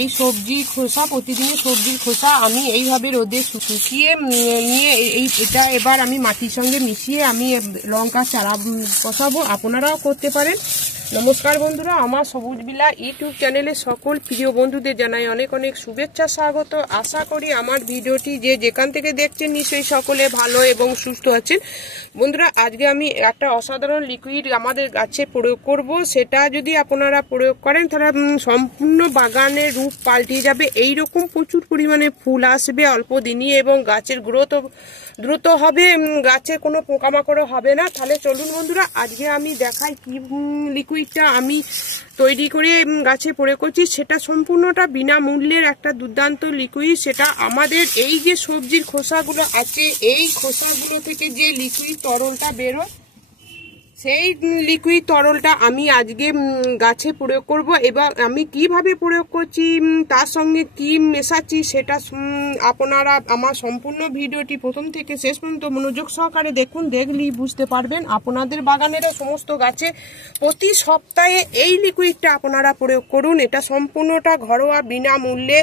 এই সবজির খোসা, প্রতিদিনের সবজির খোসা আমি এইভাবে রোদে শুকিয়ে নিয়ে এটা এবার আমি মাটির সঙ্গে মিশিয়ে আমি লঙ্কা চারা বসাবো। আপনারাও করতে পারেন। নমস্কার বন্ধুরা, আমার সবুজ বিলা ইউটিউব চ্যানেলে সকল প্রিয় বন্ধুদের জানাই অনেক অনেক শুভেচ্ছা, স্বাগত। আশা করি আমার ভিডিওটি যে যেখান থেকে দেখছেন নিশ্চয়ই সকলে ভালো এবং সুস্থ আছেন। বন্ধুরা, আজকে আমি একটা অসাধারণ লিকুইড আমাদের গাছে প্রয়োগ করব। সেটা যদি আপনারা প্রয়োগ করেন তাহলে সম্পূর্ণ বাগানের রূপ পাল্টে যাবে। এইরকম প্রচুর পরিমাণে ফুল আসবে অল্প দিনই এবং গাছের গ্রোথ দ্রুত হবে, গাছের কোনো পোকামাকড় হবে না। তাহলে চলুন বন্ধুরা, আজকে আমি দেখাই কি লিকুইডটা আমি তৈরি করে গাছে প্রয়োগ করছি। সেটা সম্পূর্ণটা বিনামূল্যের একটা দুর্দান্ত লিকুইড। সেটা আমাদের এই যে সবজির খোসাগুলো আছে, এই খোসাগুলো থেকে যে লিকুইড তরলটা বেরোয়, সেই লিকুইড তরলটা আমি আজকে গাছে প্রয়োগ করব। এবং আমি কিভাবে প্রয়োগ করছি, তার সঙ্গে কি মেশাচ্ছি, সেটা আপনারা আমার সম্পূর্ণ ভিডিওটি প্রথম থেকে শেষ পর্যন্ত মনোযোগ সহকারে দেখুন। দেখলেই বুঝতে পারবেন। আপনাদের বাগানেরও সমস্ত গাছে প্রতি সপ্তাহে এই লিকুইডটা আপনারা প্রয়োগ করুন। এটা সম্পূর্ণটা ঘরোয়া, বিনামূল্যে,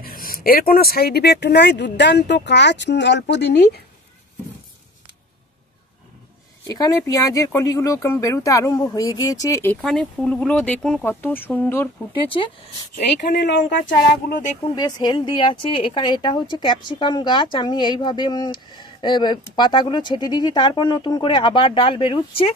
এর কোনো সাইড ইফেক্ট নাই, দুর্দান্ত কাজ অল্প দিনই। এখানে পেঁয়াজের কলিগুলো বেরোতে আরম্ভ হয়ে গিয়েছে। এখানে ফুলগুলো দেখুন কত সুন্দর ফুটেছে। এইখানে লঙ্কা চারাগুলো দেখুন বেশ হেলদি আছে। এখানে এটা হচ্ছে ক্যাপসিকাম গাছ। আমি এইভাবে পাতাগুলো ছেটে দিয়েছি, তারপর নতুন করে আবার ডাল বেরোচ্ছে।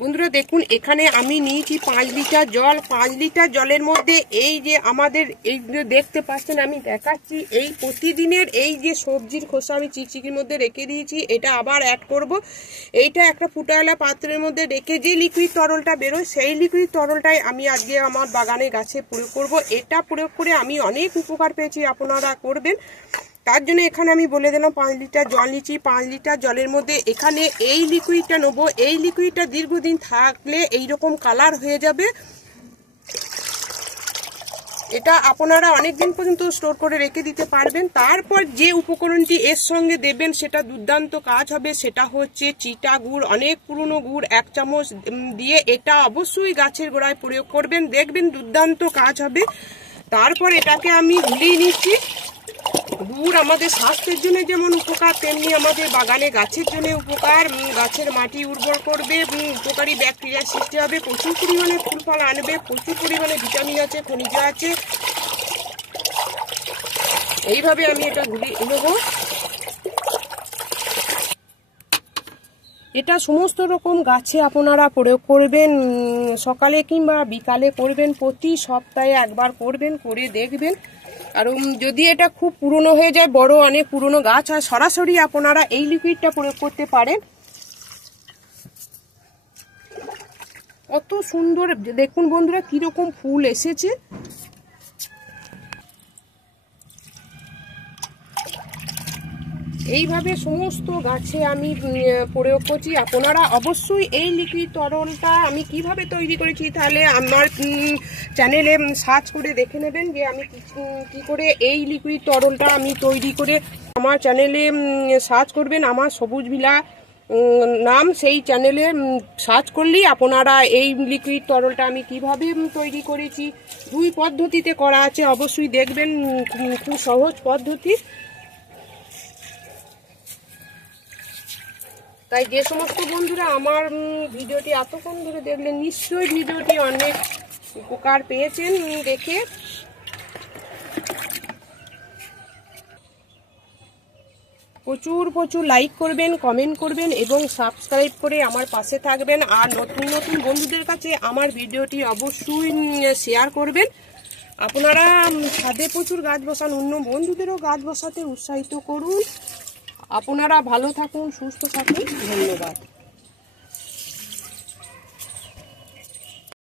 বন্ধুরা দেখুন, এখানে আমি নিয়েছি 5 লিটার জল। 5 লিটার জলের মধ্যে এই যে আমাদের এই দেখতে পাচ্ছেন, আমি দেখাচ্ছি, এই প্রতিদিনের এই যে সবজির খোসা আমি চিকচিকির মধ্যে রেখে দিয়েছি, এটা আবার অ্যাড করব। এইটা একটা ফুটাওয়ালা পাত্রের মধ্যে রেখে যে লিকুইড তরলটা বেরোয়, সেই লিকুইড তরলটাই আমি আজকে আমার বাগানে গাছে প্রয়োগ করব। এটা প্রয়োগ করে আমি অনেক উপকার পেয়েছি, আপনারা করবেন। তার জন্য এখানে আমি বলে দিলাম 5 লিটার জল নিচ্ছি। 5 লিটার জলের মধ্যে এখানে এই লিকুইডটা নেব। এই লিকুইডটা দীর্ঘদিন থাকলে এইরকম কালার হয়ে যাবে। এটা আপনারা অনেক দিন পর্যন্ত স্টোর করে রেখে দিতে পারবেন। তারপর যে উপকরণটি এর সঙ্গে দেবেন সেটা দুর্দান্ত কাজ হবে। সেটা হচ্ছে চিটা গুড়, অনেক পুরনো গুড় 1 চামচ দিয়ে এটা অবশ্যই গাছের গোড়ায় প্রয়োগ করবেন, দেখবেন দুর্দান্ত কাজ হবে। তারপর এটাকে আমি গুলিয়ে নিচ্ছি। গুড় আমাদের স্বাস্থ্যের জন্য যেমন উপকার, তেমনি আমাদের বাগানে গাছের জন্য উপকার। গাছের মাটি উর্বর করবে, উপকারী ব্যাকটেরিয়া সৃষ্টি হবে, প্রচুর পরিমাণে ফুল ফল আনবে, প্রচুর পরিমাণে ভিটামিন আছে, খনিজ আছে। এইভাবে আমি এটা গুলিয়ে নেব। এটা সমস্ত রকম গাছে আপনারা প্রয়োগ করবেন, সকালে কিংবা বিকালে করবেন, প্রতি সপ্তাহে একবার করবেন, করে দেখবেন। কারণ যদি এটা খুব পুরনো হয়ে যায়, বড় অনেক পুরনো গাছ হয়, সরাসরি আপনারা এই লিকুইডটা প্রয়োগ করতে পারেন। কত সুন্দর দেখুন বন্ধুরা, কিরকম ফুল এসেছে। এইভাবে সমস্ত গাছে আমি প্রয়োগ করছি। আপনারা অবশ্যই এই লিকুইড তরলটা আমি কিভাবে তৈরি করেছি, তাহলে আমার চ্যানেলে সার্চ করে দেখে নেবেন যে আমি কি করে এই লিকুইড তরলটা আমি তৈরি করে। আমার চ্যানেলে সার্চ করবেন, আমার সবুজ ভিলা নাম, সেই চ্যানেলে সার্চ করলেই আপনারা এই লিকুইড তরলটা আমি কিভাবে তৈরি করেছি 2 পদ্ধতিতে করা আছে, অবশ্যই দেখবেন। খুব সহজ পদ্ধতি। তাই যে সমস্ত বন্ধুরা আমার ভিডিওটি এতক্ষণ ধরে দেখলেন, নিশ্চয়ই ভিডিওটি অনেক উপকার পেয়েছেন দেখে। প্রচুর লাইক করবেন, কমেন্ট করবেন এবং সাবস্ক্রাইব করে আমার পাশে থাকবেন। আর নতুন নতুন বন্ধুদের কাছে আমার ভিডিওটি অবশ্যই শেয়ার করবেন। আপনারা ছাদে প্রচুর গাছ বসান, অন্য বন্ধুদেরও গাছ বসাতে উৎসাহিত করুন। আপনারা ভালো থাকুন, সুস্থ থাকুন। ধন্যবাদ।